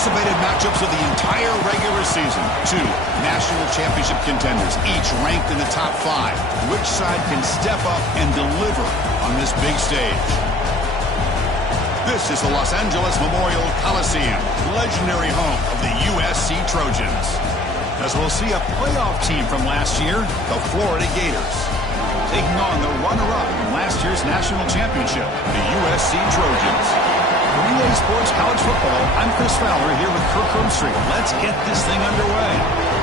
anticipated matchups of the entire regular season. Two national championship contenders, each ranked in the top 5. Which side can step up and deliver on this big stage? This is the Los Angeles Memorial Coliseum, legendary home of the USC Trojans. As we'll see a playoff team from last year, the Florida Gators, taking on the runner-up from last year's national championship, the USC Trojans. For EA Sports College Football, I'm Chris Fowler here with Kirk Herbstreit. Let's get this thing underway.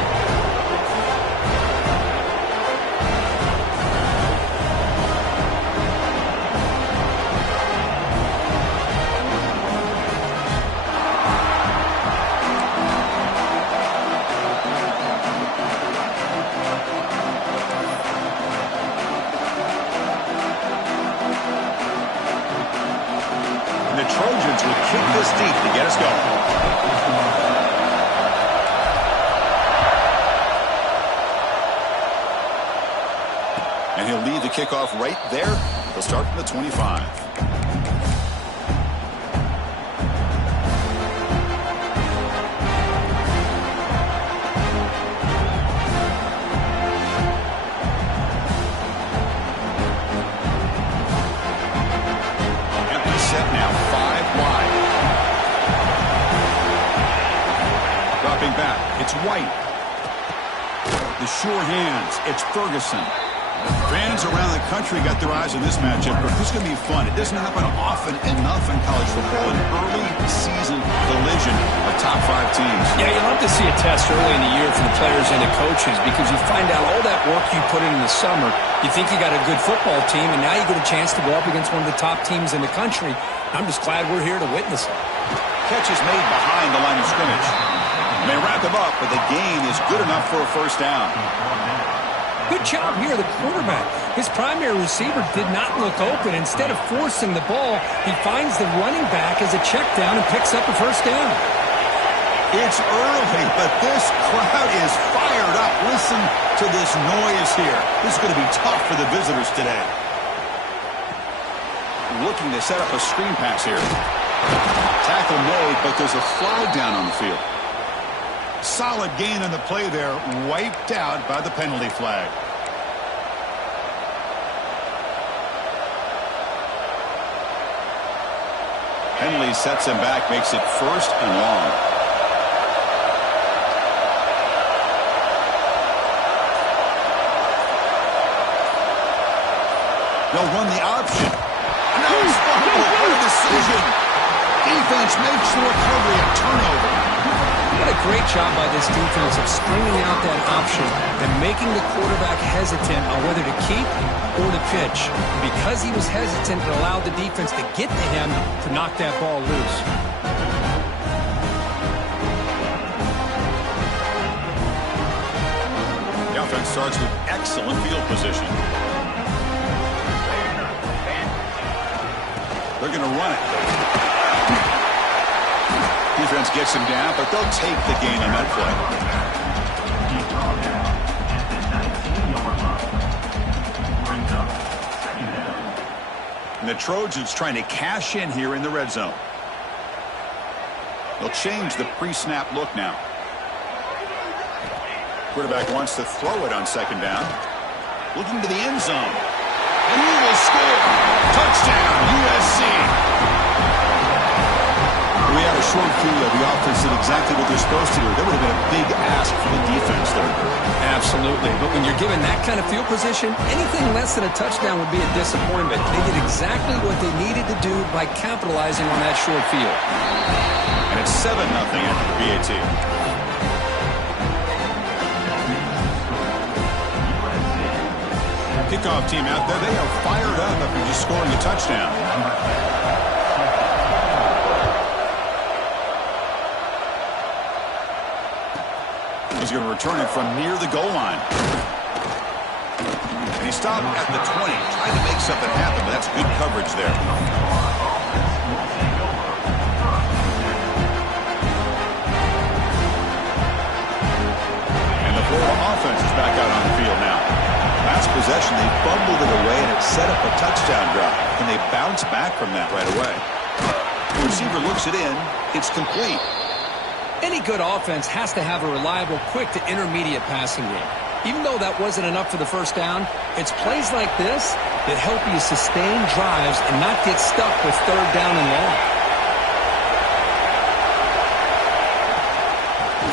The Trojans will kick this deep to get us going. And he'll lead the kickoff right there. He'll start from the 25. Back. It's White. The sure hands. It's Ferguson. Fans around the country got their eyes on this matchup, but this is going to be fun. It doesn't happen often enough in college football, an early season collision of top 5 teams. Yeah, you love to see a test early in the year for the players and the coaches because you find out all that work you put in the summer. You think you got a good football team, and now you get a chance to go up against one of the top teams in the country. I'm just glad we're here to witness it. Catch is made behind the line of scrimmage. They wrap him up, but the gain is good enough for a first down. Good job here, the quarterback. His primary receiver did not look open. Instead of forcing the ball, he finds the running back as a check down and picks up a first down. It's early, but this crowd is fired up. Listen to this noise here. This is going to be tough for the visitors today. Looking to set up a screen pass here. Tackle made, but there's a flag down on the field. Solid gain on the play there, wiped out by the penalty flag. Penalty sets him back, makes it first and long. They'll run the option. No, it's fumble. What a decision. Defense makes the recovery a turnover. What a great job by this defense of stringing out that option and making the quarterback hesitant on whether to keep or to pitch. Because he was hesitant, it allowed the defense to get to him to knock that ball loose. The offense starts with excellent field position. They're going to run it. Defense gets him down, but they'll take the gain on that play. And the Trojans trying to cash in here in the red zone. They'll change the pre-snap look now. Quarterback wants to throw it on second down. Looking to the end zone. And he will score. Touchdown, USC. We had a short field. The offense did exactly what they're supposed to do. That would have been a big ask for the defense there. Absolutely. But when you're given that kind of field position, anything less than a touchdown would be a disappointment. They did exactly what they needed to do by capitalizing on that short field. And it's 7-0 after the BAT. Kickoff team out there. They are fired up after just scoring a touchdown. He's going to return it from near the goal line. And he stopped at the 20, trying to make something happen, but that's good coverage there. And the Florida offense is back out on the field now. Last possession, they fumbled it away, and it set up a touchdown drive. And they bounce back from that right away. The receiver looks it in. It's complete. Any good offense has to have a reliable, quick to intermediate passing game. Even though that wasn't enough for the first down, it's plays like this that help you sustain drives and not get stuck with third down and long.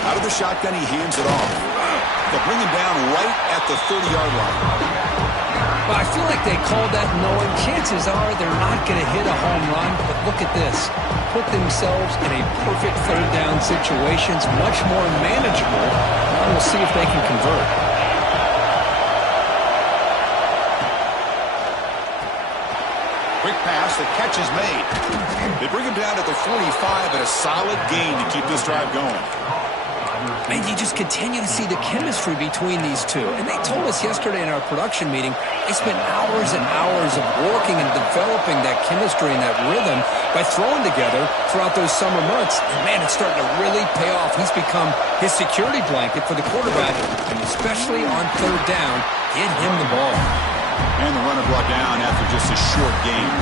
Out of the shotgun, he hands it off. They'll bring him down right at the 30-yard line. Well, I feel like they called that knowing chances are they're not going to hit a home run, but look at this. Put themselves in a perfect third down situation, much more manageable. Now we'll see if they can convert. Quick pass, the catch is made. They bring him down at the 45 at a solid gain to keep this drive going. And you just continue to see the chemistry between these two. And they told us yesterday in our production meeting, they spent hours and hours of working and developing that chemistry and that rhythm by throwing together throughout those summer months. And, man, it's starting to really pay off. He's become his security blanket for the quarterback, and especially on third down, get him the ball. And the runner brought down after just a short gain.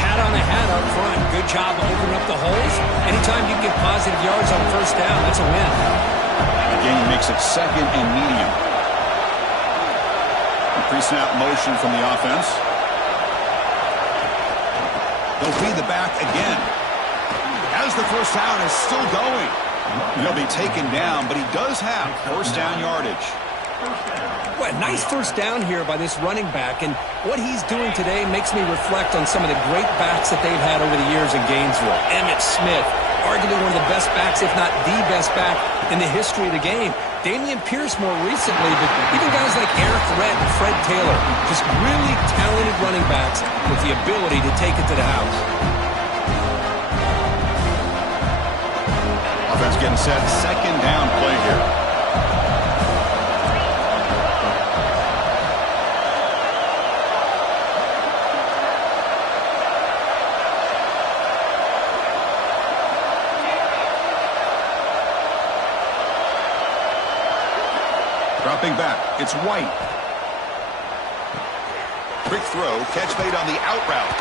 Hat on the hat up front. Good job opening up the holes. Anytime you get positive yards on first down, that's a win. Again, he makes it second and medium. Pre-snap motion from the offense. They'll feed the back again. As the first down is still going. He'll be taken down, but he does have first down yardage. Well, nice first down here by this running back, and what he's doing today makes me reflect on some of the great backs that they've had over the years in Gainesville. Emmitt Smith, arguably one of the best backs, if not the best back in the history of the game. Dameon Pierce more recently, but even guys like Eric Redd and Fred Taylor, just really talented running backs with the ability to take it to the house. Offense getting set, second down play here. Dropping back, it's White. Quick throw, catch made on the out route.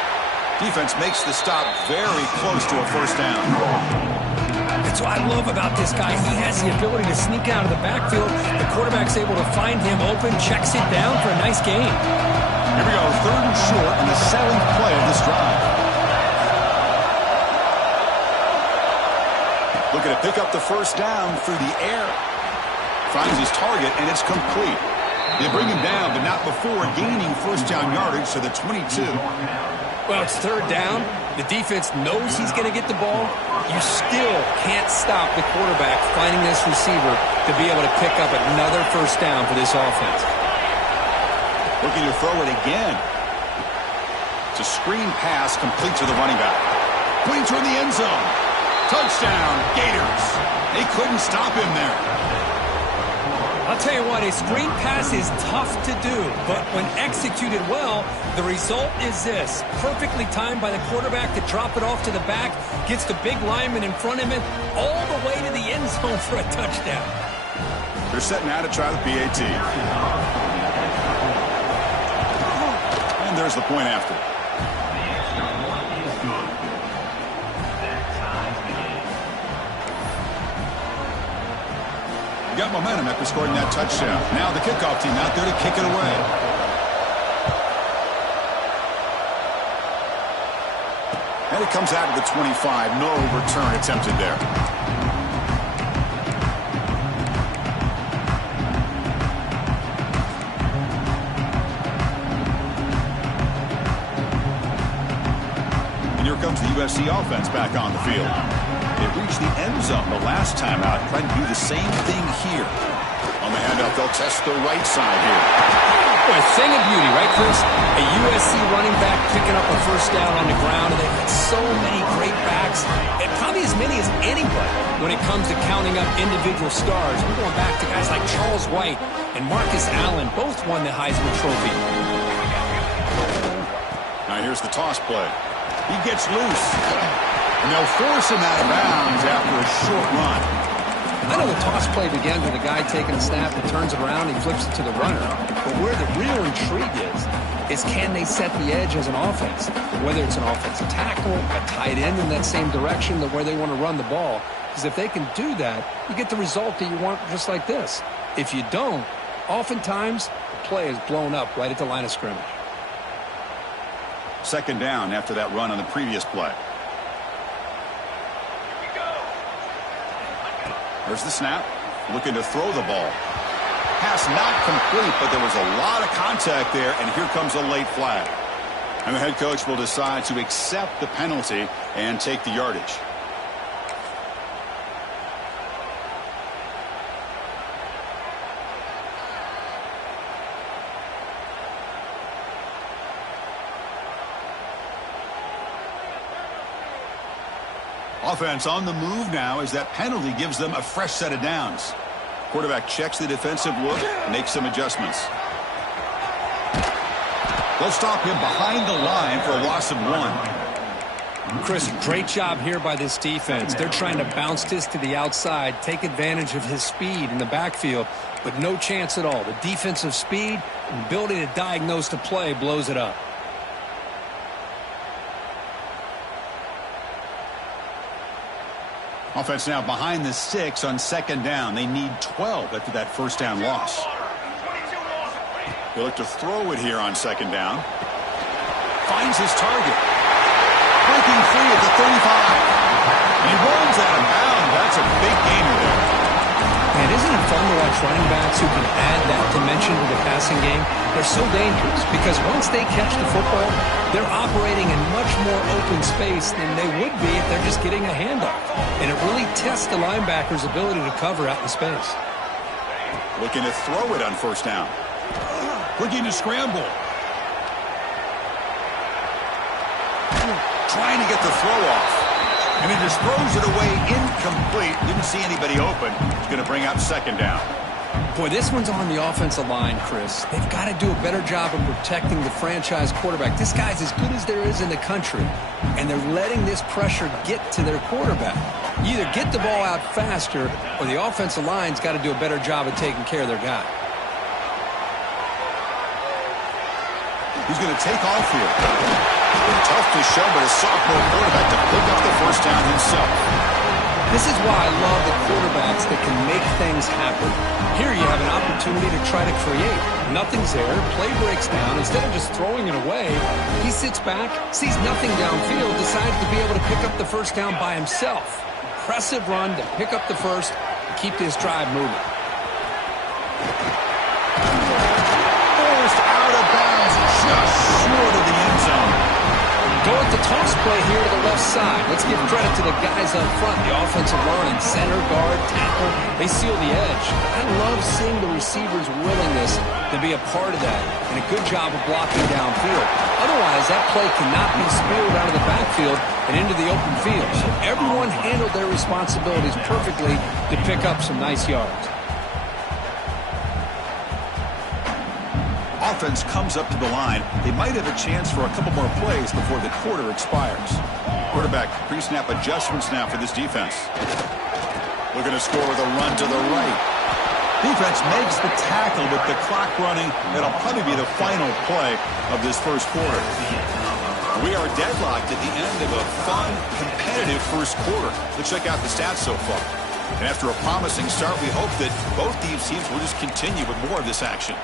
Defense makes the stop very close to a first down. That's what I love about this guy. He has the ability to sneak out of the backfield. The quarterback's able to find him open, checks it down for a nice gain. Here we go, third and short on the 7th play of this drive. Looking to pick up the first down through the air. Finds his target, and it's complete. They bring him down, but not before gaining first down yardage to the 22. Well, it's third down. The defense knows he's going to get the ball. You still can't stop the quarterback finding this receiver to be able to pick up another first down for this offense. Looking to throw it again. It's a screen pass complete to the running back. Putting toward the end zone. Touchdown, Gators. They couldn't stop him there. I'll tell you what, a screen pass is tough to do, but when executed well, the result is this. Perfectly timed by the quarterback to drop it off to the back, gets the big lineman in front of him, all the way to the end zone for a touchdown. They're setting out to try the PAT. And there's the point after. Got momentum after scoring that touchdown. Now the kickoff team out there to kick it away. And it comes out of the 25. No return attempted there. And here comes the USC offense back on the field. They reached the end zone the last time out. Trying to do the same thing here. On the handoff, they'll test the right side here. Boy, a thing of beauty, right, Chris? A USC running back picking up a first down on the ground. And they've got so many great backs, and probably as many as anybody when it comes to counting up individual stars. We're going back to guys like Charles White and Marcus Allen. Both won the Heisman Trophy. Now here's the toss play. He gets loose. And they'll force him out of bounds after a short run. I know the toss play began with a guy taking a snap and turns it around and flips it to the runner. But where the real intrigue is can they set the edge as an offense? Whether it's an offensive tackle, a tight end in that same direction, where they want to run the ball. because if they can do that, you get the result that you want just like this. If you don't, oftentimes the play is blown up right at the line of scrimmage. Second down after that run on the previous play. There's the snap. Looking to throw the ball. Pass not complete, but there was a lot of contact there, and here comes a late flag. And the head coach will decide to accept the penalty and take the yardage. Offense on the move now as that penalty gives them a fresh set of downs. Quarterback checks the defensive look, makes some adjustments. They'll stop him behind the line for a loss of 1. Chris, great job here by this defense. They're trying to bounce this to the outside, take advantage of his speed in the backfield, but no chance at all. The defensive speed and ability to diagnose the play blows it up. Offense now behind the 6 on second down. They need 12 after that first down loss. They look to throw it here on second down. Finds his target. Breaking free at the 35. He runs out of bounds. That's a big gainer there. Man, isn't it fun to watch running backs who can add that dimension to the passing game? They're so dangerous because once they catch the football, they're operating in much more open space than they would be if they're just getting a handoff. And it really tests the linebacker's ability to cover out in space. Looking to throw it on first down. Looking to scramble. Trying to get the throw off. And he just throws it away incomplete. Didn't see anybody open. It's going to bring up second down. Boy, this one's on the offensive line, Chris. They've got to do a better job of protecting the franchise quarterback. This guy's as good as there is in the country, and they're letting this pressure get to their quarterback. You either get the ball out faster, or the offensive line's got to do a better job of taking care of their guy. He's going to take off here. Tough to show, but a sophomore quarterback to pick up the first down himself. This is why I love the quarterbacks that can make things happen. Here you have an opportunity to try to create. Nothing's there. Play breaks down. Instead of just throwing it away, he sits back, sees nothing downfield, decides to be able to pick up the first down by himself. Impressive run to pick up the first and keep this drive moving. Forced out of bounds, just short of the end zone. Go with the toss play here to the left side. Let's give credit to the guys up front. The offensive line, center, guard, tackle, they seal the edge. I love seeing the receivers' willingness to be a part of that and a good job of blocking downfield. Otherwise, that play cannot be spilled out of the backfield and into the open field. So everyone handled their responsibilities perfectly to pick up some nice yards. Offense comes up to the line. They might have a chance for a couple more plays before the quarter expires. Quarterback pre-snap adjustments now for this defense. Looking to score with a run to the right. Defense makes the tackle with the clock running. That'll probably be the final play of this first quarter. We are deadlocked at the end of a fun, competitive first quarter. Let's check out the stats so far. And after a promising start, we hope that both these teams will just continue with more of this action.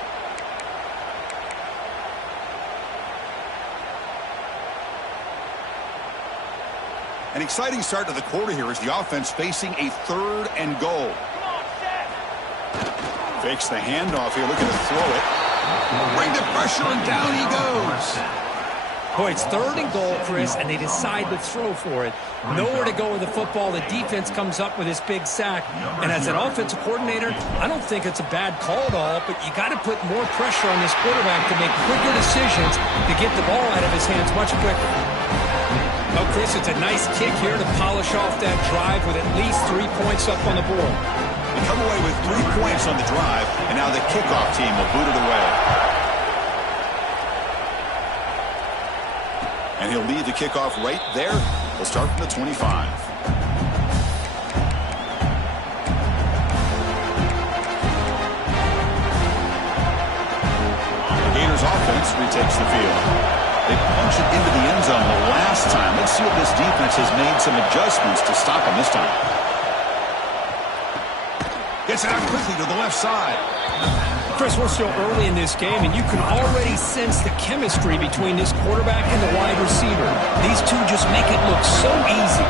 An exciting start to the quarter here as the offense facing a 3rd and goal. Fakes the handoff here, looking to throw it. Bring the pressure, and down he goes. Boy, it's 3rd and goal, Chris, and they decide to throw for it. Nowhere to go with the football. The defense comes up with this big sack. And as an offensive coordinator, I don't think it's a bad call at all, but you got to put more pressure on this quarterback to make quicker decisions to get the ball out of his hands much quicker. Oh, Chris, it's a nice kick here to polish off that drive with at least 3 points up on the board. They come away with 3 points on the drive, and now the kickoff team will boot it away. And he'll lead the kickoff right there. We'll start from the 25. The Gators offense retakes the field. They punch it into the end zone the last time. Let's see if this defense has made some adjustments to stop him this time. Gets it out quickly to the left side. Chris, we're still early in this game, and you can already sense the chemistry between this quarterback and the wide receiver. These two just make it look so easy.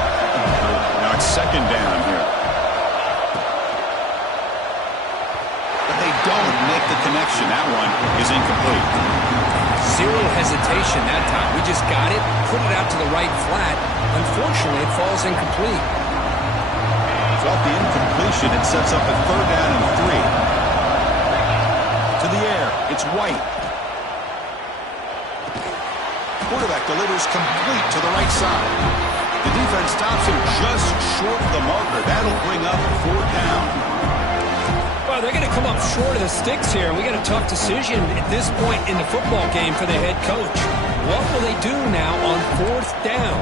Now it's second down here. But they don't make the connection. That one is incomplete. Zero hesitation that time. We just got it, put it out to the right flat. Unfortunately, it falls incomplete. So off the incompletion, it sets up a third down and 3. To the air, it's White. Quarterback delivers complete to the right side. The defense stops him just short of the marker. That'll bring up fourth down. Well, they're going to come up short of the sticks here. We got a tough decision at this point in the football game for the head coach. What will they do now on fourth down?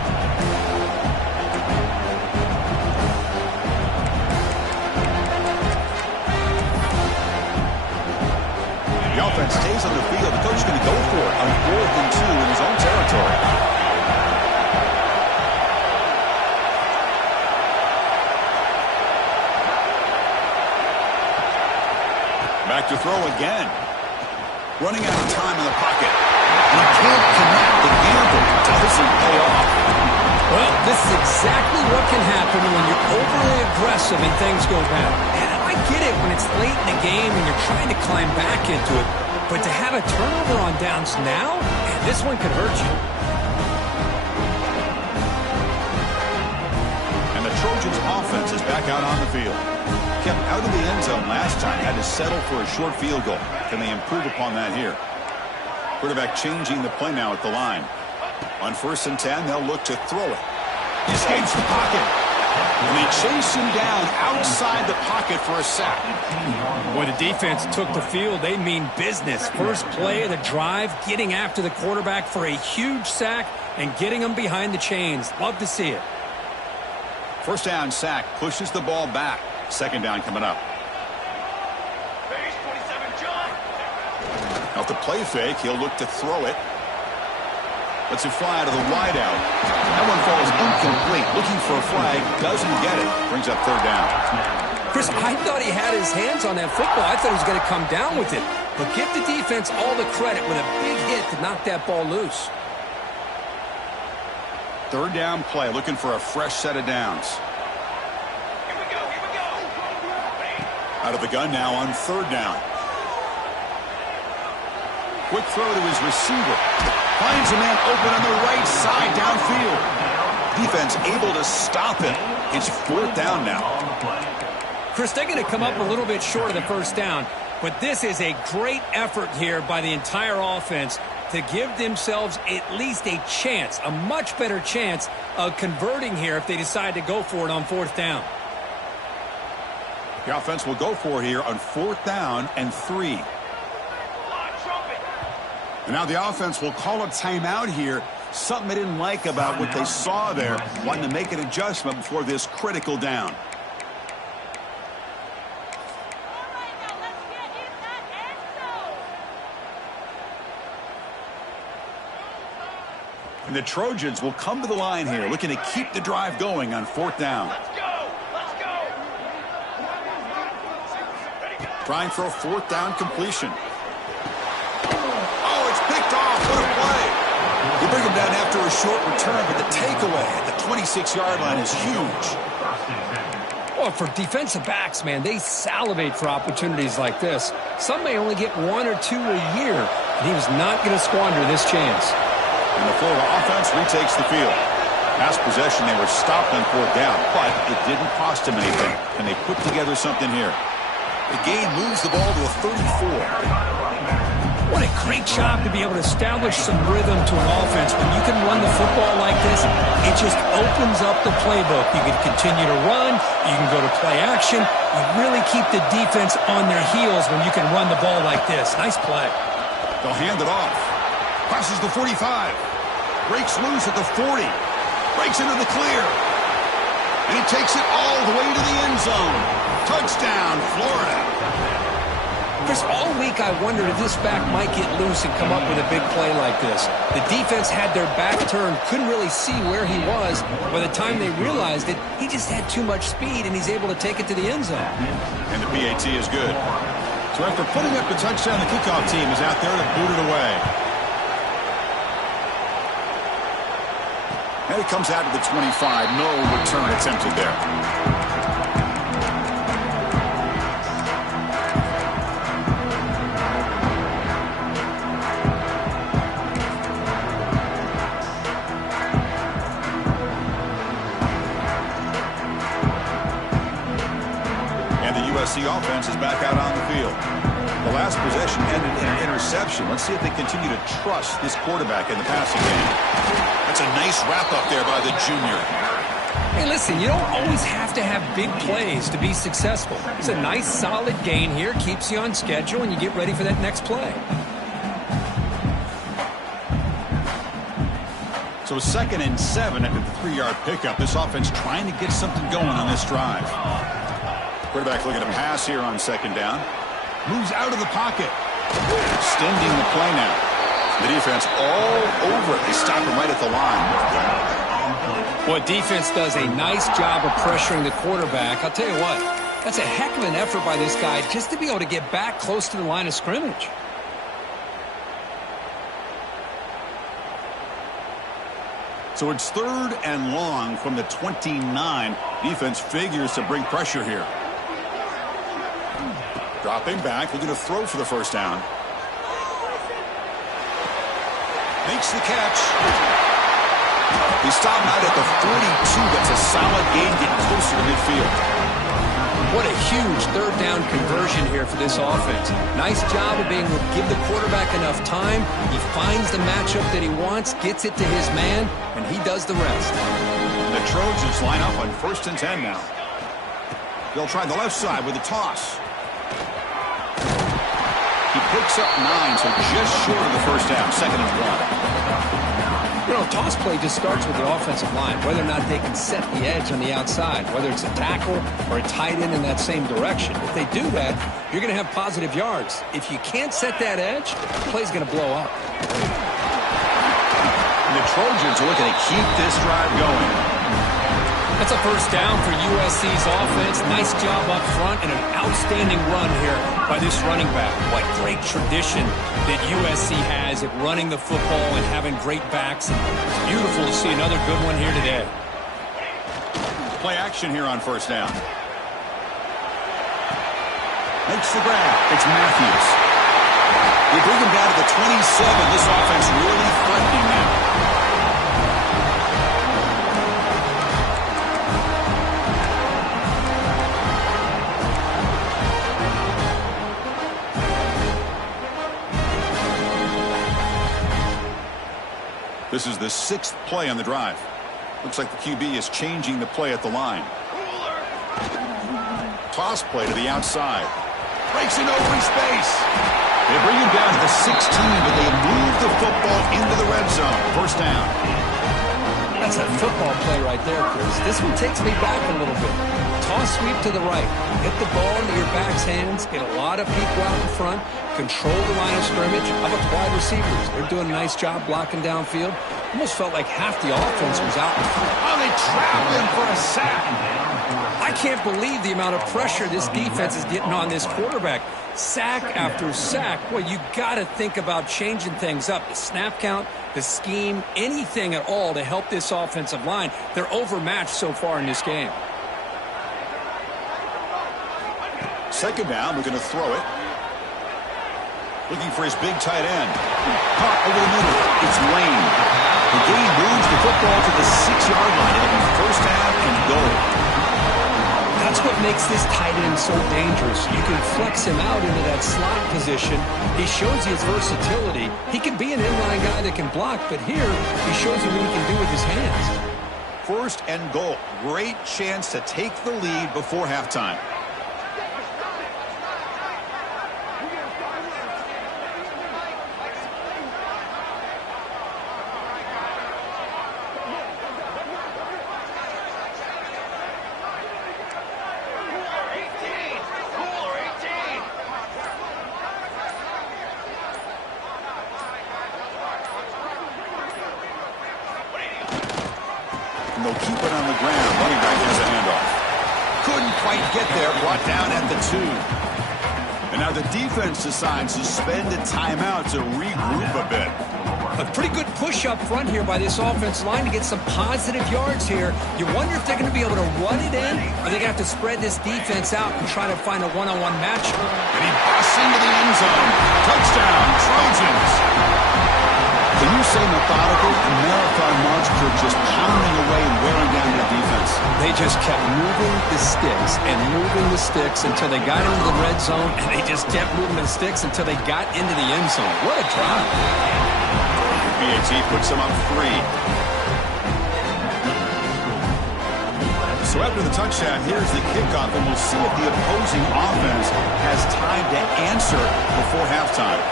The offense stays on the field. The coach is going to go for it on 4th and 2 in his own territory. Back to throw again. Running out of time in the pocket. And he can't connect. The gamble doesn't pay off. Well, this is exactly what can happen when you're overly aggressive and things go bad. And I get it when it's late in the game and you're trying to climb back into it. But to have a turnover on downs now, man, this one could hurt you. And the Trojans' offense is back out on the field. Kept out of the end zone last time. Had to settle for a short field goal. Can they improve upon that here? Quarterback changing the play now at the line. On 1st and 10, they'll look to throw it. He escapes the pocket. And they chase him down outside the pocket for a sack. Boy, the defense took the field. They mean business. First play of the drive, getting after the quarterback for a huge sack and getting him behind the chains. Love to see it. First down sack pushes the ball back. Second down coming up. Off the play fake, he'll look to throw it. Lets it fly out of the wideout. That one falls incomplete. Looking for a flag, doesn't get it. Brings up third down. Chris, I thought he had his hands on that football. I thought he was going to come down with it. But give the defense all the credit with a big hit to knock that ball loose. Third down play, looking for a fresh set of downs. Here we go. Out of the gun now on third down. Quick throw to his receiver. Finds a man open on the right side downfield. Defense able to stop him. It's fourth down now. Chris, they're going to come up a little bit short of the first down, but this is a great effort here by the entire offense to give themselves at least a chance, a much better chance of converting here if they decide to go for it on fourth down. The offense will go for it here on fourth down and 3. And now the offense will call a timeout here. Something they didn't like about what they saw there. Wanting to make an adjustment before this critical down. And the Trojans will come to the line here, looking to keep the drive going on fourth down. Let's go. Trying for a fourth down completion. Oh, it's picked off. What a play. You bring him down after a short return, but the takeaway at the 26-yard line is huge. Well, for defensive backs, man, they salivate for opportunities like this. Some may only get 1 or 2 a year, and he was not going to squander this chance. And the Florida offense retakes the field. Past possession, they were stopped on fourth down, but it didn't cost them anything. And they put together something here. The game moves the ball to a 34. What a great job to be able to establish some rhythm to an offense. When you can run the football like this, it just opens up the playbook. You can continue to run. You can go to play action. You really keep the defense on their heels when you can run the ball like this. Nice play. They'll hand it off. Crosses the 45. Breaks loose at the 40. Breaks into the clear. And he takes it all the way to the end zone. Touchdown, Florida. Chris, all week I wondered if this back might get loose and come up with a big play like this. The defense had their back turned, couldn't really see where he was. By the time they realized it, he just had too much speed, and he's able to take it to the end zone. And the PAT is good. So after putting up the touchdown, the kickoff team is out there to boot it away. And it comes out to the 25. No return attempted there. USC offense is back out on the field. The last possession ended in an interception. Let's see if they continue to trust this quarterback in the passing game. That's a nice wrap-up there by the junior. Hey, listen, you don't always have to have big plays to be successful. It's a nice, solid gain here, keeps you on schedule, and you get ready for that next play. So 2nd and 7 after the 3-yard pickup. This offense trying to get something going on this drive. Quarterback looking to pass here on 2nd down. Moves out of the pocket. Extending the play now. The defense all over it. They stop him right at the line. Well, defense does a nice job of pressuring the quarterback. I'll tell you what, that's a heck of an effort by this guy just to be able to get back close to the line of scrimmage. So it's 3rd and long from the 29. Defense figures to bring pressure here. Dropping back, looking to throw for the 1st down. Makes the catch. He stopped out at the 42. That's a solid gain, getting closer to midfield. What a huge 3rd down conversion here for this offense. Nice job of being able to give the quarterback enough time. He finds the matchup that he wants, gets it to his man, and he does the rest. The Trojans line up on 1st and 10 now. They'll try the left side with a toss. He picks up 9, so just short of the 1st down, 2nd and 1. You know, toss play just starts with the offensive line, whether or not they can set the edge on the outside, whether it's a tackle or a tight end in that same direction. If they do that, you're going to have positive yards. If you can't set that edge, the play's going to blow up. And the Trojans are looking to keep this drive going. That's a 1st down for USC's offense. Nice job up front and an outstanding run here by this running back. What great tradition that USC has at running the football and having great backs. And it's beautiful to see another good one here today. Play action here on 1st down. Makes the grab. It's Matthews. They bring him down to the 27. This offense really threatening now. This is the 6th play on the drive. Looks like the QB is changing the play at the line. Toss play to the outside. Breaks in open space. They bring him down to the 16, but they move the football into the red zone. 1st down. That's a football play right there, Chris. This one takes me back a little bit. Toss sweep to the right. Get the ball into your back's hands. Get a lot of people out in front. Control the line of scrimmage. How about the wide receivers? They're doing a nice job blocking downfield. Almost felt like half the offense was out in front. Oh, they trapped him for a sack. I can't believe the amount of pressure this defense is getting on this quarterback. Sack after sack. Well, you got to think about changing things up. The snap count, the scheme, anything at all to help this offensive line. They're overmatched so far in this game. 2nd down, we're going to throw it. Looking for his big tight end. Caught over the middle. It's Lane. The game moves the football to the 6-yard line. It'll be 1st down and goal. That's what makes this tight end so dangerous. You can flex him out into that slot position. He shows you his versatility. He can be an inline guy that can block, but here he shows you what he can do with his hands. 1st and goal. Great chance to take the lead before halftime. quite get there. Brought down at the 2. And now the defense decides to spend a timeout to regroup a bit. A pretty good push up front here by this offensive line to get some positive yards here. You wonder if they're going to be able to run it in, or they're going to have to spread this defense out and try to find a one-on-one matchup. And he busts into the end zone. Touchdown, Trojans. Can you say methodical? A marathon march for just pounding away and wearing down their defense. They just kept moving the sticks and moving the sticks until they got into the red zone, and they just kept moving the sticks until they got into the end zone. What a drive. BAT puts them up 3. So after the touchdown, here's the kickoff, and we'll see if the opposing offense has time to answer before halftime.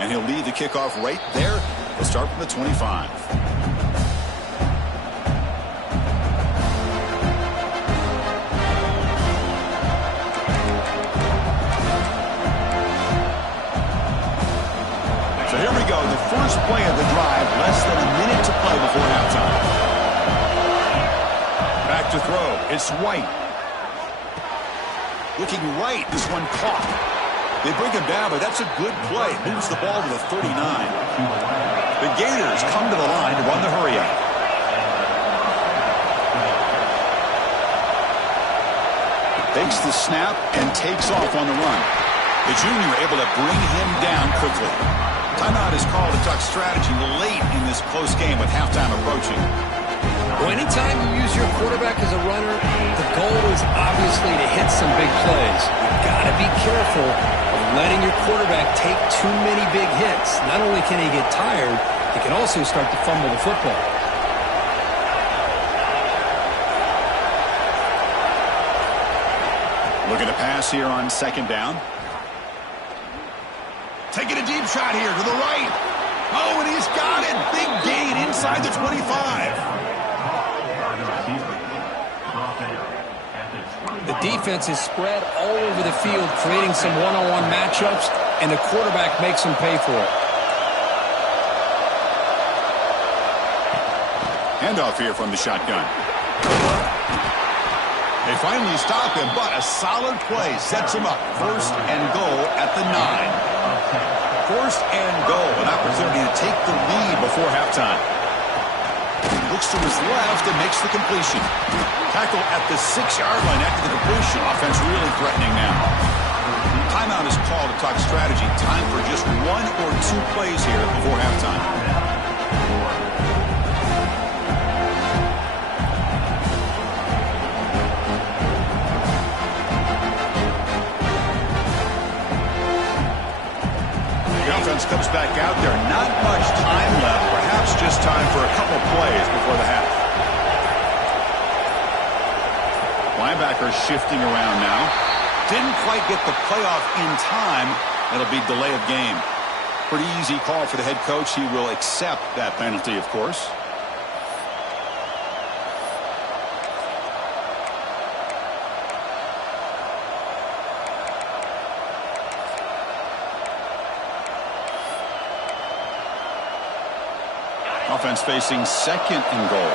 And he'll lead the kickoff right there. We'll start from the 25. So here we go. The first play of the drive. Less than a minute to play before halftime. Back to throw. It's White. Looking right. This one caught. They bring him down, but that's a good play. Moves the ball to the 39. The Gators come to the line to run the hurry up. Takes the snap and takes off on the run. The junior able to bring him down quickly. Timeout is called to talk strategy late in this close game with halftime approaching. Well, anytime you use your quarterback as a runner, the goal is obviously to hit some big plays. You've got to be careful of letting your quarterback take too many big hits. Not only can he get tired, he can also start to fumble the football. Looking to pass here on second down. Taking a deep shot here to the right. Oh, and he's got it. Big gain inside the 25. The defense is spread all over the field, creating some one-on-one matchups, and the quarterback makes them pay for it. Handoff here from the shotgun. They finally stop him, but a solid play sets him up. First and goal at the 9. First and goal, an opportunity to take the lead before halftime. Looks to his left and makes the completion. Tackle at the 6-yard line after the completion. Offense really threatening now. Timeout is called to talk strategy. Time for just 1 or 2 plays here before halftime. Comes back out there. Not much time left. Perhaps just time for a couple plays before the half. Linebacker shifting around now. Didn't quite get the playoff in time. That'll be delay of game. Pretty easy call for the head coach. He will accept that penalty, of course. Offense facing second and goal.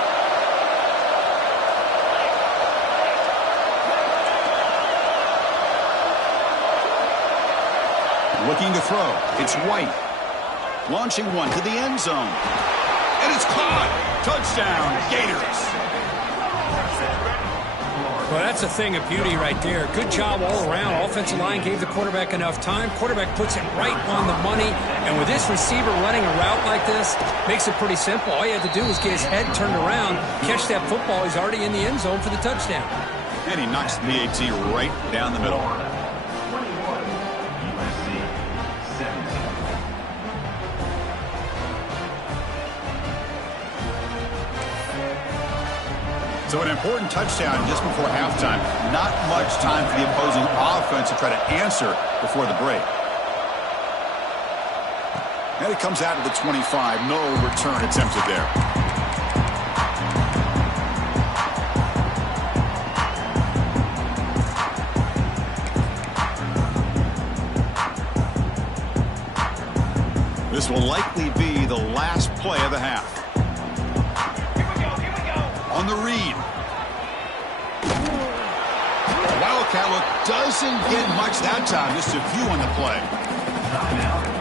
Looking to throw. It's White. Launching one to the end zone. And it's caught. Touchdown, Gators. Well, that's a thing of beauty right there. Good job all around. Offensive line gave the quarterback enough time. Quarterback puts it right on the money. And with this receiver running a route like this, makes it pretty simple. All you have to do is get his head turned around, catch that football. He's already in the end zone for the touchdown. And he knocks the BAT right down the middle. So an important touchdown just before halftime. Not much time for the opposing offense to try to answer before the break. And it comes out to the 25. No return attempted there. This will likely be the last play of the half. on the read. The Wildcat look doesn't get much that time, just a few on the play.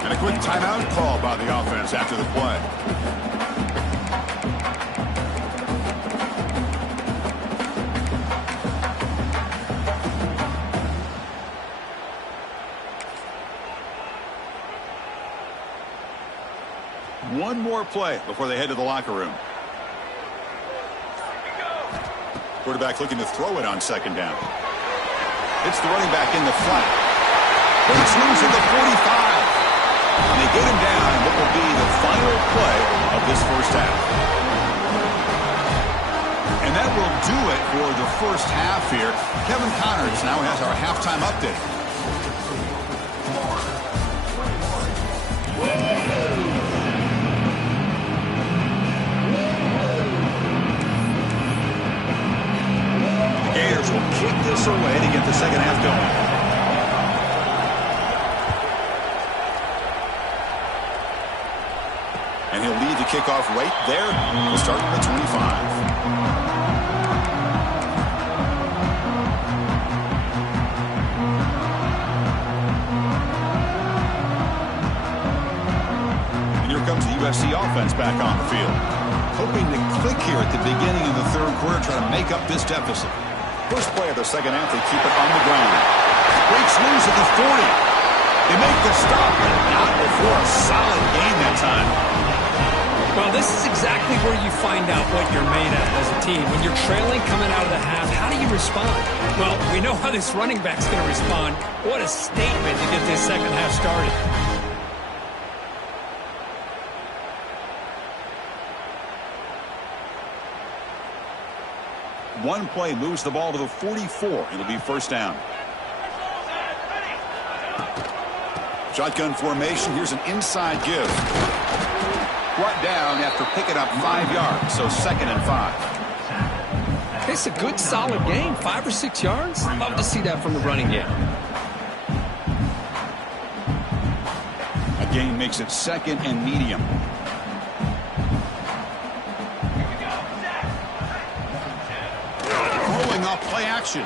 And a quick timeout call by the offense after the play. One more play before they head to the locker room. Quarterback looking to throw it on second down. It's the running back in the flat. Breaks loose at the 45. And they get him down in what will be the final play of this first half. And that will do it for the first half here. Kevin Connors now has our halftime update. Will kick this away to get the second half going. And he'll lead the kickoff right there. We'll start at the 25. And here comes the USC offense back on the field. Hoping to click here at the beginning of the third quarter, trying to make up this deficit. First play of the second half, they keep it on the ground. Breaks loose at the 40. They make the stop, but not before a solid gain that time. Well, this is exactly where you find out what you're made of as a team. When you're trailing coming out of the half, how do you respond? Well, we know how this running back's going to respond. What a statement to get this second half started. One play moves the ball to the 44. It'll be first down. Shotgun formation. Here's an inside give. Brought down after picking up 5 yards, so 2nd and 5. It's a good, solid gain. 5 or 6 yards. Love to see that from the running game. A gain makes it 2nd and medium. Off play action.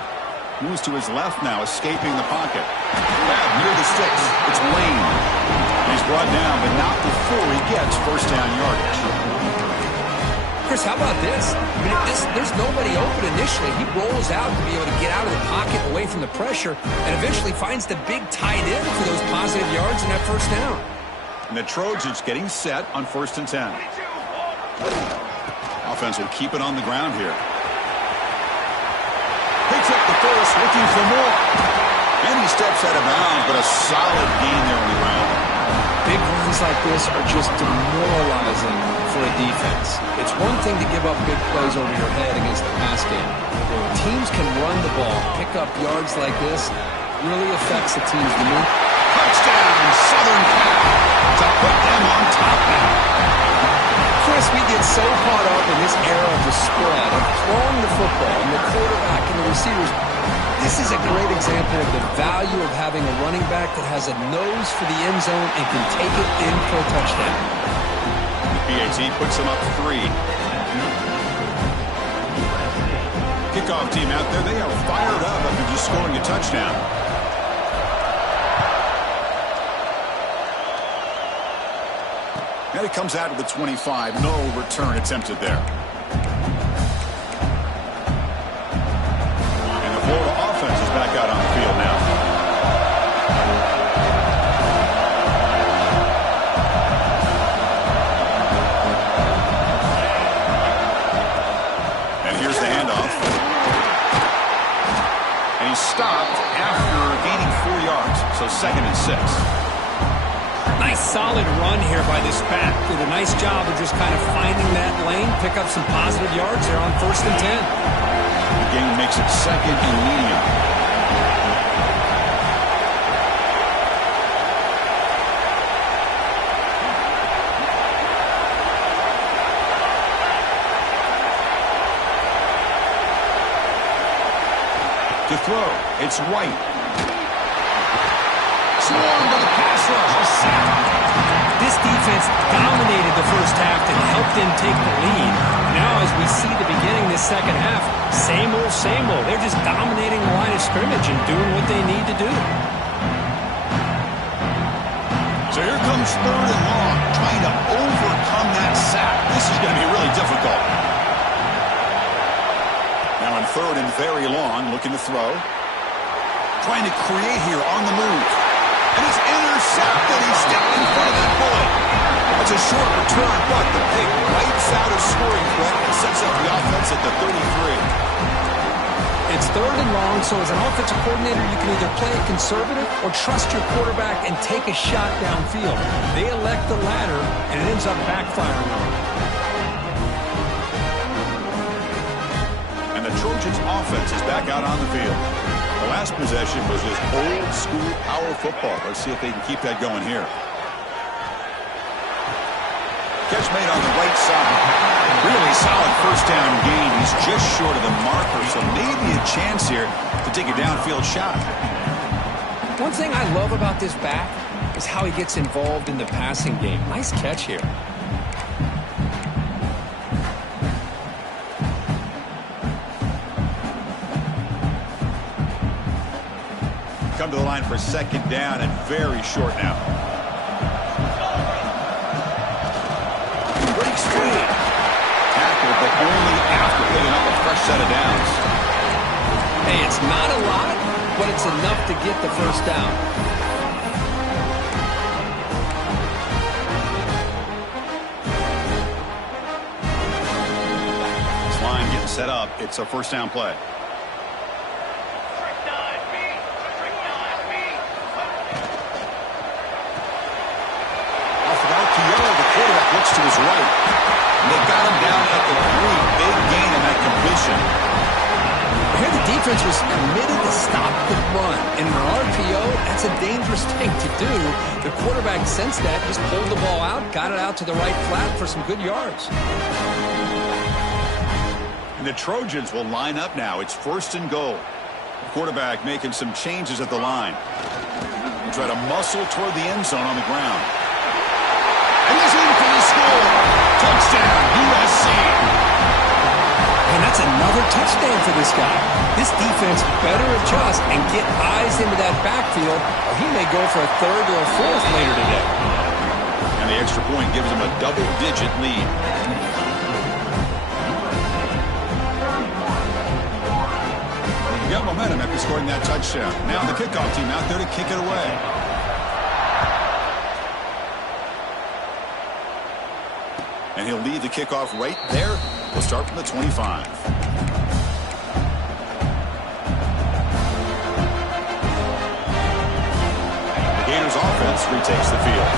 Moves to his left now, escaping the pocket. Near the sticks. It's Lane. He's brought down, but not before he gets first down yardage. Chris, how about this? I mean, there's nobody open initially. He rolls out to be able to get out of the pocket away from the pressure and eventually finds the big tight end for those positive yards and that first down. And the Trojans getting set on 1st and 10. Offense will keep it on the ground here. Picks up the first, looking for more. And he steps out of bounds, but a solid gain there on the ground. Big runs like this are just demoralizing for a defense. It's one thing to give up big plays over your head against the pass game. When teams can run the ball, pick up yards like this, really affects the team's mood. Touchdown, Southern Cal, to put them on top now. Chris, we get so caught up in this era of the spread, of throwing the football, and the quarterback and the receivers. This is a great example of the value of having a running back that has a nose for the end zone and can take it in for a touchdown. The PAT puts them up 3. Kickoff team out there, they are fired up after just scoring a touchdown. And it comes out of the 25. No return attempted there. And the Florida offense is back out on the field now. And here's the handoff. And he's stopped after gaining 4 yards. So 2nd and 6. Nice solid run here by this back. Did a nice job of just kind of finding that lane, pick up some positive yards there on 1st and 10. The gain makes it 2nd and medium. To throw, it's White. Swarmed to the pass rush. This defense dominated the first half and helped them take the lead. Now, as we see the beginning of the second half, same old, same old. They're just dominating the line of scrimmage and doing what they need to do. So here comes 3rd and long, trying to overcome that sack. This is going to be really difficult. Now in 3rd and very long, looking to throw. Trying to create here on the move. And it's intercepted. He stepped in front of that bullet. That's a short return, but the pick wipes out a scoring threat and sets up the offense at the 33. It's 3rd and long, so as an offensive coordinator, you can either play it conservative or trust your quarterback and take a shot downfield. They elect the latter, and it ends up backfiring on them. And the Trojans' offense is back out on the field. The last possession was just old-school power football. Let's see if they can keep that going here. Catch made on the right side. Really solid first down gain. He's just short of the marker, so maybe a chance here to take a downfield shot. One thing I love about this back is how he gets involved in the passing game. Nice catch here. Come to the line for 2nd down and very short now. Breaks free. Tackle, but only after picking up a fresh set of downs. Hey, it's not a lot, but it's enough to get the first down. This line getting set up. It's a first down play. Looks to his right. And they got him down at the 3. Big gain in that completion. Here the defense was committed to stop the run. In an RPO, that's a dangerous thing to do. The quarterback sensed that, just pulled the ball out, got it out to the right flat for some good yards. And the Trojans will line up now. It's 1st and goal. The quarterback making some changes at the line. He'll try to muscle toward the end zone on the ground. And he's in for the score. Touchdown, USC. And that's another touchdown for this guy. This defense better adjust and get eyes into that backfield, or he may go for a 3rd or a 4th later today. And the extra point gives him a double-digit lead. He got momentum after scoring that touchdown. Now the kickoff team out there to kick it away. And he'll lead the kickoff right there. We'll start from the 25. The Gators offense retakes the field.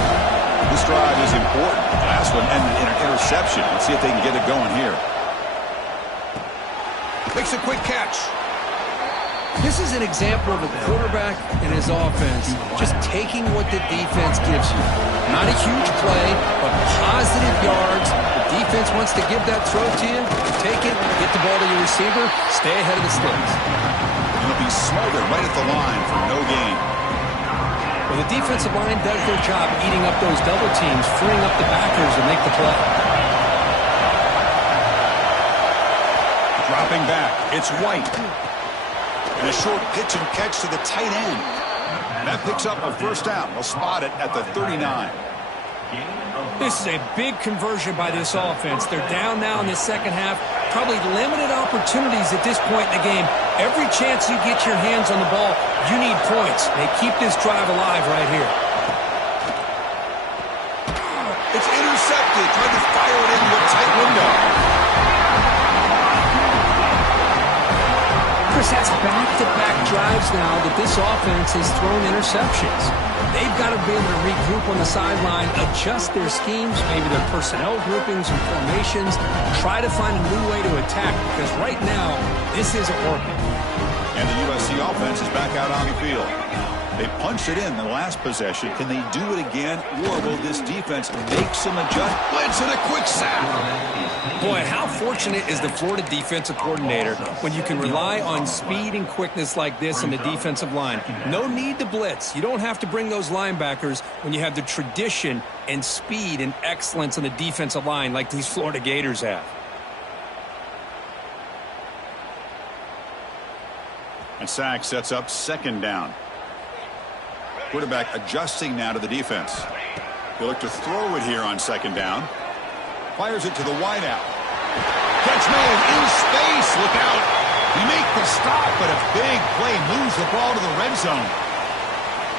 This drive is important. The last one ended in an interception. Let's see if they can get it going here. Makes a quick catch. This is an example of a quarterback and his offense just taking what the defense gives you. Not a huge play, but positive yards. The defense wants to give that throw to you. Take it, get the ball to your receiver, stay ahead of the sticks. It'll be smothered right at the line for no gain. Well, the defensive line does their job eating up those double teams, freeing up the backers to make the play. Dropping back, it's White. And a short pitch and catch to the tight end. That picks up a first down. We'll spot it at the 39. This is a big conversion by this offense. They're down now in the second half. Probably limited opportunities at this point in the game. Every chance you get your hands on the ball, you need points. They keep this drive alive right here. It's intercepted. Tried to fire it into a tight window. Chris, that's back-to-back drives now that this offense has thrown interceptions. They've got to be able to regroup on the sideline, adjust their schemes, maybe their personnel groupings and formations, try to find a new way to attack, because right now, this isn't working. And the USC offense is back out on the field. They punched it in the last possession. Can they do it again, or will this defense make some adjustments? Blitz and a quick sack. Boy, how fortunate is the Florida defensive coordinator when you can rely on speed and quickness like this in the defensive line. No need to blitz. You don't have to bring those linebackers when you have the tradition and speed and excellence on the defensive line like these Florida Gators have. And sack sets up second down. Quarterback adjusting now to the defense. He'll look to throw it here on second down. Fires it to the wideout. Catch made in space. Look out. He makes the stop, but a big play moves the ball to the red zone.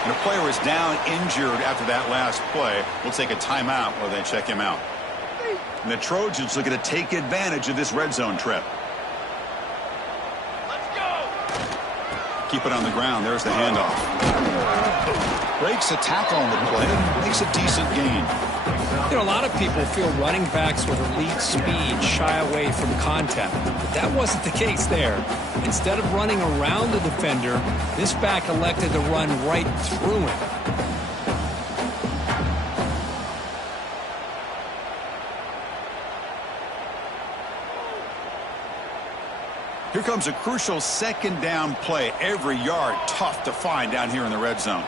And the player is down injured after that last play. We'll take a timeout while they check him out. And the Trojans looking to take advantage of this red zone trip. Keep it on the ground. There's the handoff. Breaks a tackle on the play. Makes a decent gain. You know, a lot of people feel running backs with elite speed shy away from contact. But that wasn't the case there. Instead of running around the defender, this back elected to run right through him. Here comes a crucial second down play. Every yard tough to find down here in the red zone.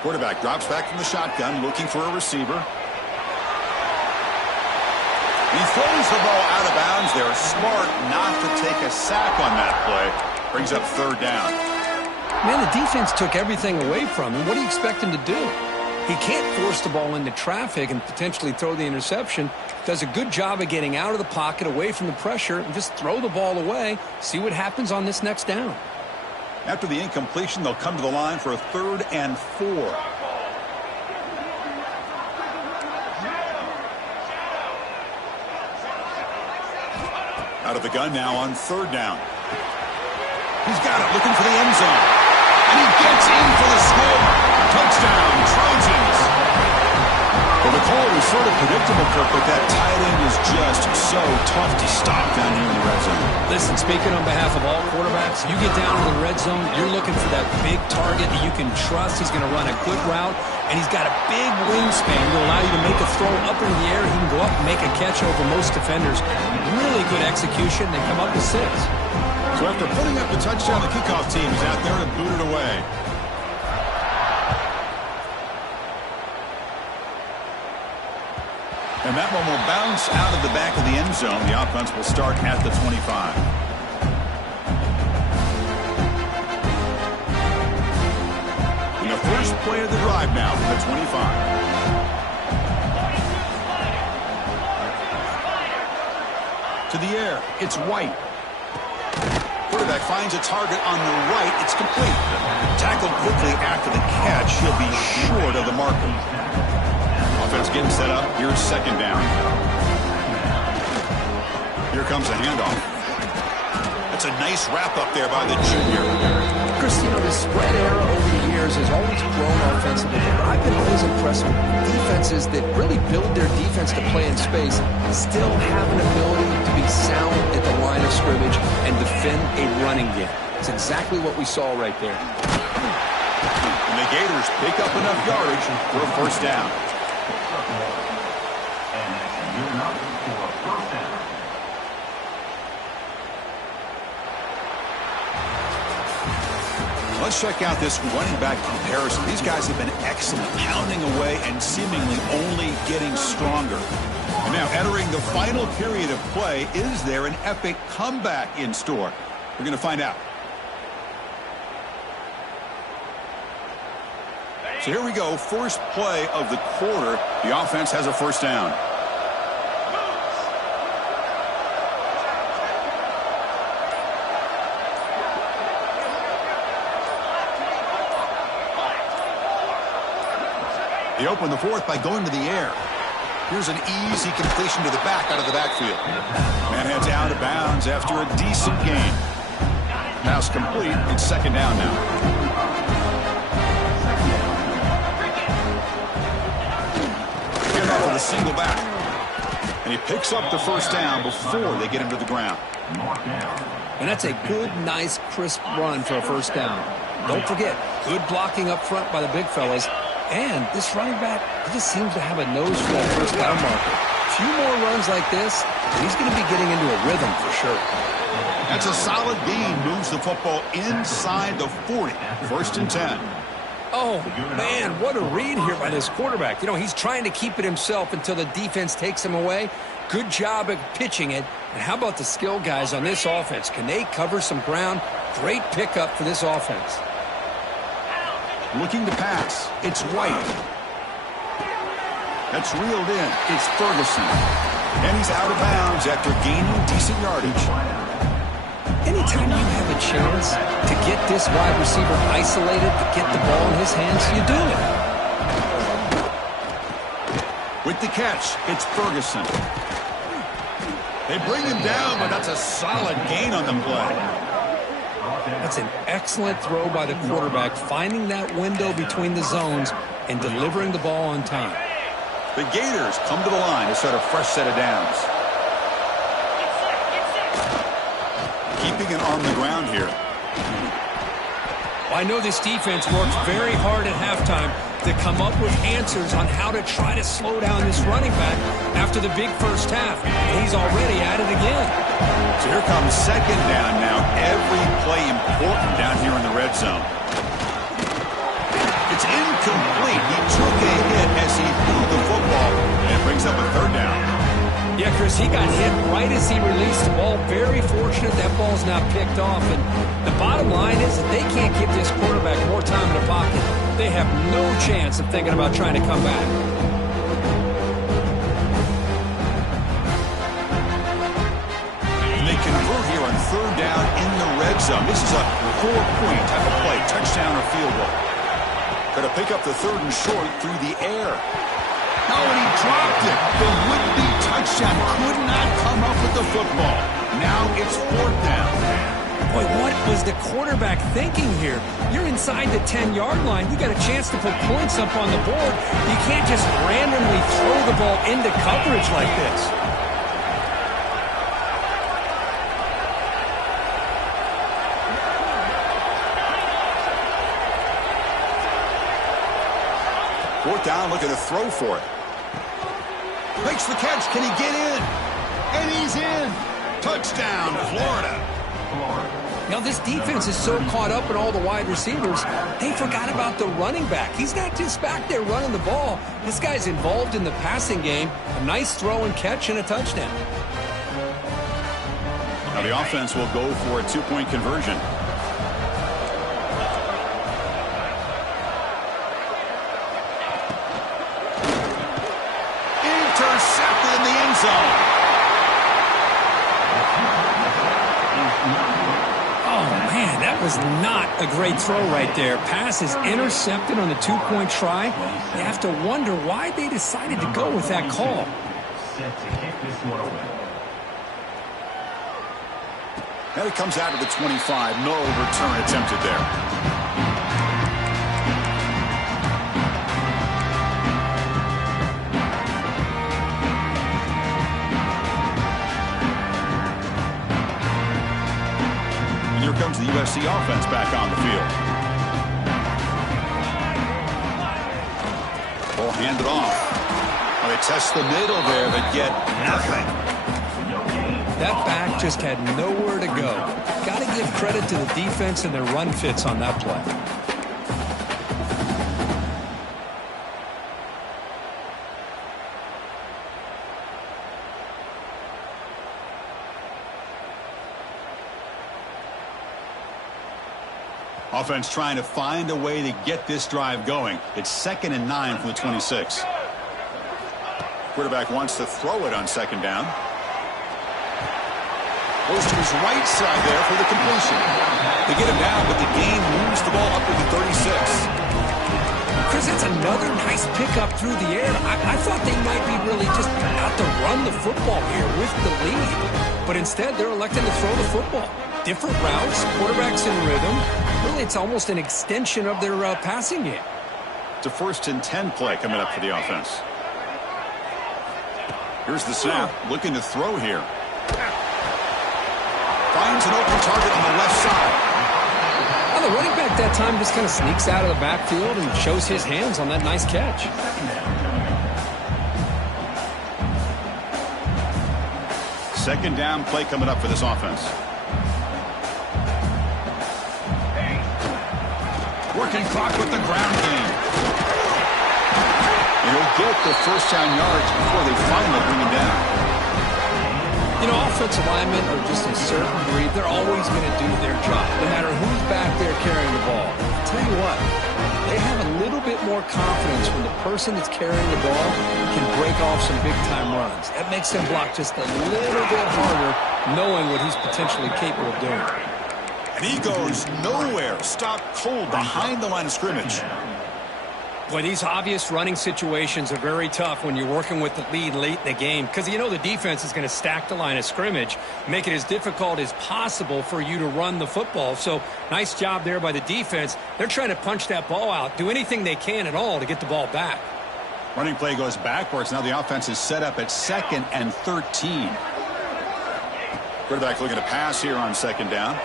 Quarterback drops back from the shotgun looking for a receiver. He throws the ball out of bounds there. Smart not to take a sack on that play. Brings up third down. Man, the defense took everything away from him. What do you expect him to do? He can't force the ball into traffic and potentially throw the interception. Does a good job of getting out of the pocket, away from the pressure, and just throw the ball away. See what happens on this next down. After the incompletion, they'll come to the line for a 3rd and 4. Out of the gun now on 3rd down. He's got it, looking for the end zone. And he gets in for the score. Touchdown, Trojans. Well, the call was sort of predictable, Kirk, but that tight end is just so tough to stop down here in the red zone. Listen, speaking on behalf of all quarterbacks, you get down to the red zone, you're looking for that big target that you can trust. He's going to run a good route, and he's got a big wingspan to allow you to make a throw up in the air. He can go up and make a catch over most defenders. Really good execution. They come up with 6. So after putting up the touchdown, the kickoff team is out there to boot it away. And that one will bounce out of the back of the end zone. The offense will start at the 25. And the first play of the drive now from the 25. To the air, it's White. Quarterback finds a target on the right. It's complete. Tackled quickly after the catch. He'll be short of the marker. Offense getting set up. Here's second down. Here comes a handoff. That's a nice wrap up there by the junior. Chris, you know, the spread era over the years has always grown offensively. I've been always impressed with defenses that really build their defense to play in space, still have an ability to be sound at the line of scrimmage and defend a running game. It's exactly what we saw right there. And the Gators pick up enough yardage for a first down. Let's check out this running back comparison. These guys have been excellent, pounding away and seemingly only getting stronger. And now entering the final period of play, is there an epic comeback in store? We're going to find out. So here we go, first play of the quarter. The offense has a first down. They open the fourth by going to the air. Here's an easy completion to the back out of the backfield. Man heads out of bounds after a decent gain. Pass complete. It's second down now. Get off with a single back. And he picks up the first down before they get him to the ground. And that's a good, nice, crisp run for a first down. Don't forget, good blocking up front by the big fellas. And this running back, he just seems to have a nose for that first down marker. A few more runs like this, and he's going to be getting into a rhythm for sure. That's a solid gain. Moves the football inside the 40. First and 10. Oh, man, what a read here by this quarterback. You know, he's trying to keep it himself until the defense takes him away. Good job at pitching it. And how about the skill guys on this offense? Can they cover some ground? Great pickup for this offense. Looking to pass. It's White. That's reeled in. It's Ferguson. And he's out of bounds after gaining decent yardage. Anytime you have a chance to get this wide receiver isolated, to get the ball in his hands, you do it. With the catch, it's Ferguson. They bring him down, but that's a solid gain on the play. That's an excellent throw by the quarterback, finding that window between the zones and delivering the ball on time. The Gators come to the line to set a fresh set of downs. Keeping it on the ground here. I know this defense works very hard at halftime to come up with answers on how to try to slow down this running back after the big first half. He's already at it again. So here comes second down now. Every play important down here in the red zone. It's incomplete. He took a hit as he threw the football, and it brings up a third down. Yeah, Chris, he got hit right as he released the ball. Very fortunate that ball's not picked off. And the bottom line is that they can't give this quarterback more time in the pocket. They have no chance of thinking about trying to come back. And they convert here on third down in the red zone. This is a 4-point type of play, touchdown or field goal. Going to pick up the third and short through the air. Oh, and he dropped it. The would-be touchdown could not come up with the football. Now it's fourth down. Boy, what was the quarterback thinking here? You're inside the 10-yard line. You got a chance to put points up on the board. You can't just randomly throw the ball into coverage like this. Fourth down, looking to throw for it. Makes the catch. Can he get in? And he's in. Touchdown, Florida. Now, this defense is so caught up in all the wide receivers, they forgot about the running back. He's not just back there running the ball. This guy's involved in the passing game. A nice throw and catch and a touchdown. Now the offense will go for a 2-point conversion. Intercepted in the end zone. That was not a great throw right there. Pass is intercepted on the 2-point try. You have to wonder why they decided to go with that call. And it comes out of the 25. No return attempted there. Here comes the USC offense back on the field. Ball handed off. Well, they test the middle there, but get nothing. That back just had nowhere to go. Got to give credit to the defense and their run fits on that play. Offense trying to find a way to get this drive going. It's 2nd and 9 from the 26. Quarterback wants to throw it on second down. Goes to his right side there for the completion. They get him down, but the game moves the ball up to the 36. Chris, it's another nice pickup through the air. I thought they might be really just out to run the football here with the lead. But instead, they're electing to throw the football. Different routes, quarterbacks in rhythm. Really, it's almost an extension of their passing game. It's a 1st and 10 play coming up for the offense. Here's the snap, looking to throw here. finds an open target on the left side. Well, the running back that time just kind of sneaks out of the backfield and shows his hands on that nice catch. Second down play coming up for this offense. Working clock with the ground game. And he'll get the first down yards before they finally bring him down. You know, offensive linemen are just a certain breed. They're always going to do their job, no matter who's back there carrying the ball. I'll tell you what, they have a little bit more confidence when the person that's carrying the ball can break off some big-time runs. That makes them block just a little bit harder, knowing what he's potentially capable of doing. And he goes nowhere. Stopped cold behind the line of scrimmage. Boy, these obvious running situations are very tough when you're working with the lead late in the game because you know the defense is going to stack the line of scrimmage, make it as difficult as possible for you to run the football. So nice job there by the defense. They're trying to punch that ball out, do anything they can at all to get the ball back. Running play goes backwards. Now the offense is set up at 2nd and 13. Quarterback looking to pass here on 2nd down.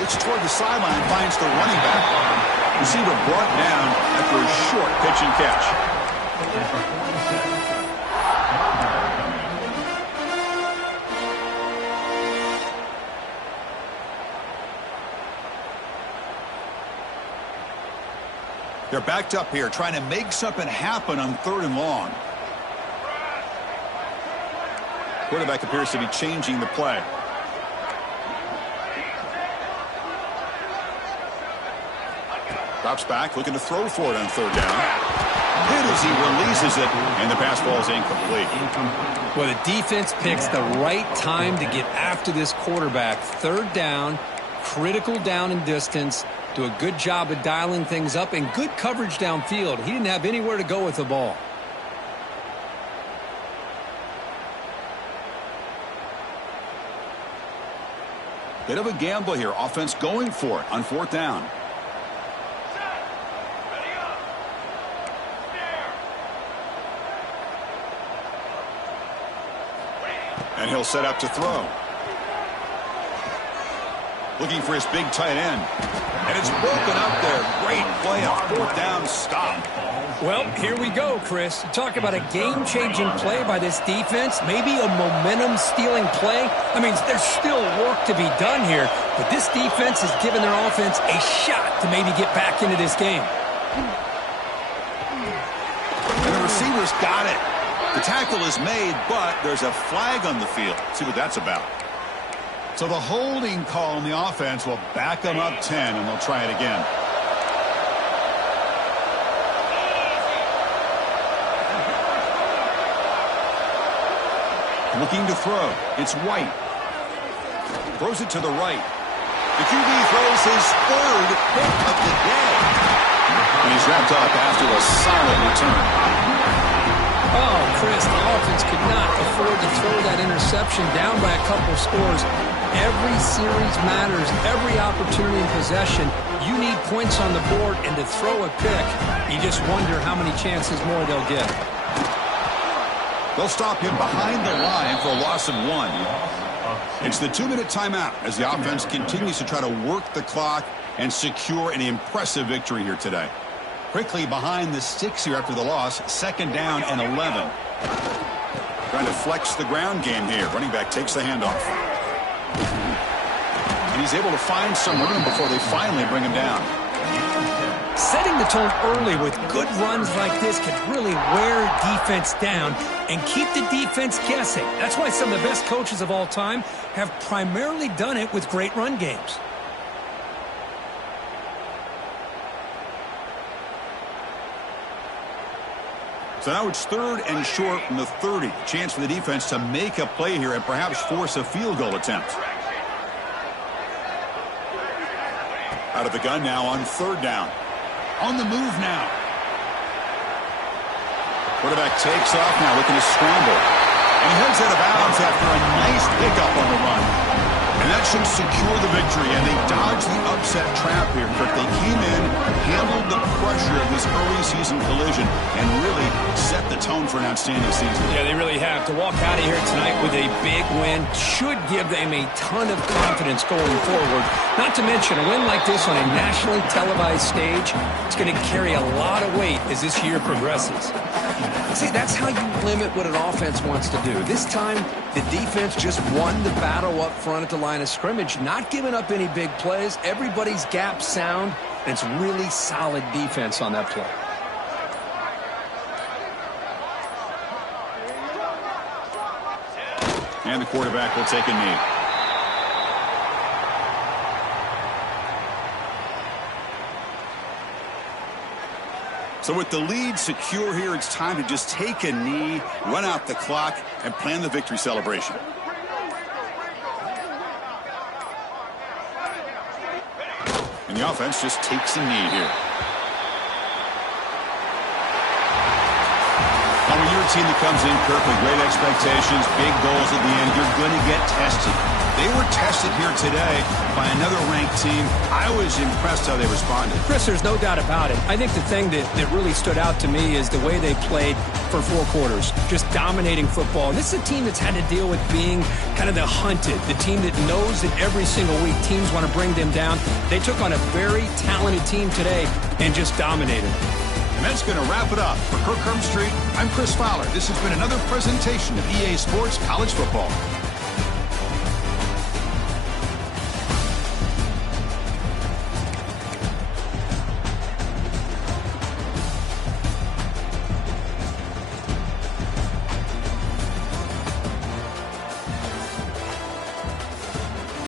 Looks toward the sideline, finds the running back. Receiver brought down after a short pitch and catch. They're backed up here, trying to make something happen on 3rd and long. Quarterback appears to be changing the play. Drops back, looking to throw for it on 3rd down. Hit as he releases it, and the pass ball is incomplete. Well, the defense picks the right time to get after this quarterback. 3rd down, critical down and distance. Do a good job of dialing things up and good coverage downfield. He didn't have anywhere to go with the ball. Bit of a gamble here. Offense going for it on 4th down. And he'll set up to throw. Looking for his big tight end. And it's broken up there. Great play, a 4th down stop. Well, here we go, Chris. You talk about a game-changing play by this defense, maybe a momentum-stealing play. I mean, there's still work to be done here, but this defense has given their offense a shot to maybe get back into this game. And the receiver's got it. The tackle is made, but there's a flag on the field. See what that's about. So the holding call on the offense will back them up 10, and they'll try it again. Looking to throw. It's White. Throws it to the right. The QB throws his 3rd pick of the day. And he's wrapped up after a solid return. Oh, Chris, the offense could not afford to throw that interception down by a couple scores. Every series matters. Every opportunity in possession. You need points on the board, and to throw a pick, you just wonder how many chances more they'll get. They'll stop him behind the line for a loss of 1. It's the 2-minute timeout as the offense continues to try to work the clock and secure an impressive victory here today. Quickly behind the sticks here after the loss. 2nd down and 11. Trying to flex the ground game here. Running back takes the handoff. And he's able to find some room before they finally bring him down. Setting the tone early with good runs like this can really wear defense down and keep the defense guessing. That's why some of the best coaches of all time have primarily done it with great run games. So now it's 3rd and short from the 30. Chance for the defense to make a play here and perhaps force a field goal attempt. Out of the gun now on 3rd down. On the move now. Quarterback takes off now, looking to scramble. And he heads out of bounds after a nice pickup on the run. And that should secure the victory, and they dodged the upset trap here, Kirk. They came in, handled the pressure of this early season collision, and really set the tone for an outstanding season. Yeah, they really have. To walk out of here tonight with a big win should give them a ton of confidence going forward. Not to mention, a win like this on a nationally televised stage, it's going to carry a lot of weight as this year progresses. See, that's how you limit what an offense wants to do. This time, the defense just won the battle up front at the line of scrimmage, not giving up any big plays. Everybody's gap sound, and it's really solid defense on that play. And the quarterback will take a knee. So with the lead secure here, it's time to just take a knee, run out the clock, and plan the victory celebration. And the offense just takes a knee here. Now, when you're a team that comes in, Kirk, with great expectations, big goals at the end, you're going to get tested. They were tested here today by another ranked team. I was impressed how they responded. Chris, there's no doubt about it. I think the thing that really stood out to me is the way they played for 4 quarters, just dominating football. And this is a team that's had to deal with being kind of the hunted, the team that knows that every single week teams want to bring them down. They took on a very talented team today and just dominated. And that's going to wrap it up. For Kirk Street, I'm Chris Fowler. This has been another presentation of EA Sports College Football.